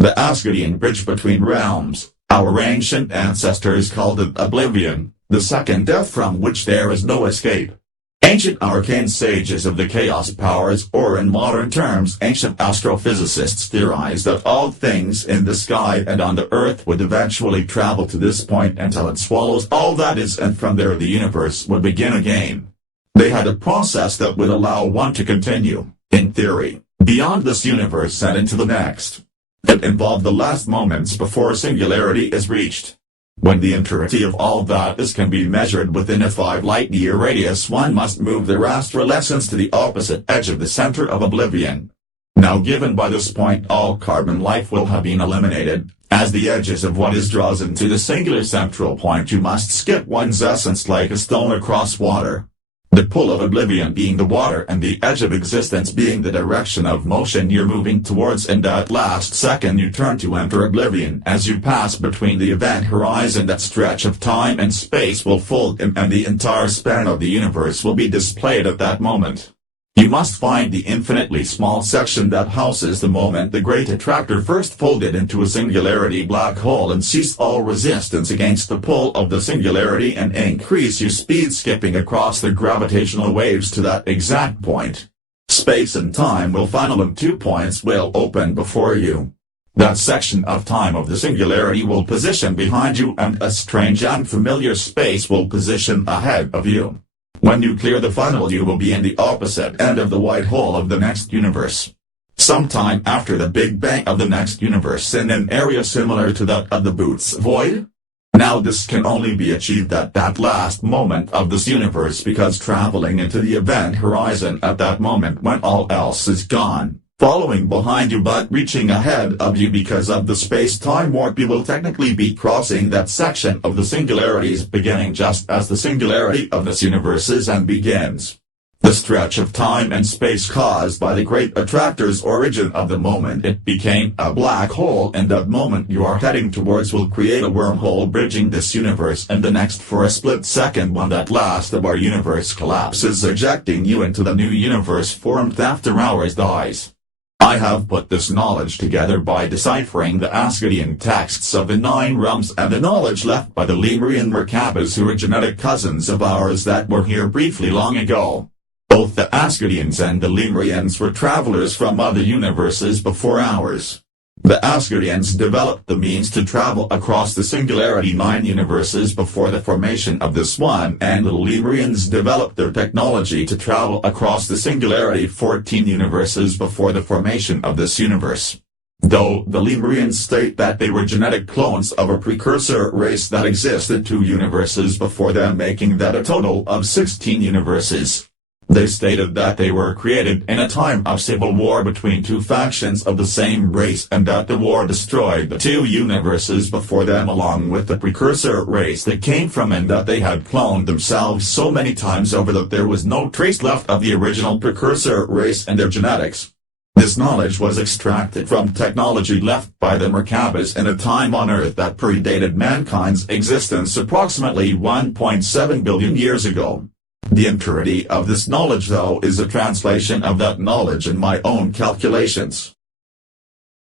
The Asgardian bridge between realms, our ancient ancestors called it oblivion, the second death from which there is no escape. Ancient arcane sages of the chaos powers, or in modern terms ancient astrophysicists, theorized that all things in the sky and on the earth would eventually travel to this point until it swallows all that is, and from there the universe would begin again. They had a process that would allow one to continue, in theory, beyond this universe and into the next. It involved the last moments before singularity is reached. When the entirety of all that is can be measured within a 5 light-year radius, one must move their astral essence to the opposite edge of the center of oblivion. Now, given by this point all carbon life will have been eliminated, as the edges of what is draws into the singular central point, you must skip one's essence like a stone across water. The pull of oblivion being the water and the edge of existence being the direction of motion you're moving towards, and that last second you turn to enter oblivion. As you pass between the event horizon, that stretch of time and space will fold in, and the entire span of the universe will be displayed at that moment. You must find the infinitely small section that houses the moment the great attractor first folded into a singularity black hole and ceased all resistance against the pull of the singularity, and increase your speed skipping across the gravitational waves to that exact point. Space and time will final and 2 points will open before you. That section of time of the singularity will position behind you, and a strange unfamiliar space will position ahead of you. When you clear the funnel, you will be in the opposite end of the white hole of the next universe. Sometime after the Big Bang of the next universe, in an area similar to that of the Boots void. Now this can only be achieved at that last moment of this universe, because traveling into the event horizon at that moment when all else is gone, following behind you but reaching ahead of you because of the space-time warp, you will technically be crossing that section of the singularity's beginning just as the singularity of this universe's end begins. The stretch of time and space caused by the great attractor's origin of the moment it became a black hole, and that moment you are heading towards will create a wormhole bridging this universe and the next for a split second, when that last of our universe collapses, ejecting you into the new universe formed after ours dies. I have put this knowledge together by deciphering the Asgardian texts of the 9 realms and the knowledge left by the Lemurian Merkabahs, who are genetic cousins of ours that were here briefly long ago. Both the Asgardians and the Lemurians were travelers from other universes before ours. The Asgardians developed the means to travel across the singularity 9 universes before the formation of this one, and the Lemurians developed their technology to travel across the singularity 14 universes before the formation of this universe. Though the Lemurians state that they were genetic clones of a precursor race that existed 2 universes before them, making that a total of 16 universes. They stated that they were created in a time of civil war between 2 factions of the same race, and that the war destroyed the 2 universes before them along with the precursor race they came from, and that they had cloned themselves so many times over that there was no trace left of the original precursor race and their genetics. This knowledge was extracted from technology left by the Merkabahs in a time on Earth that predated mankind's existence approximately 1.7 billion years ago. The entirety of this knowledge, though, is a translation of that knowledge in my own calculations.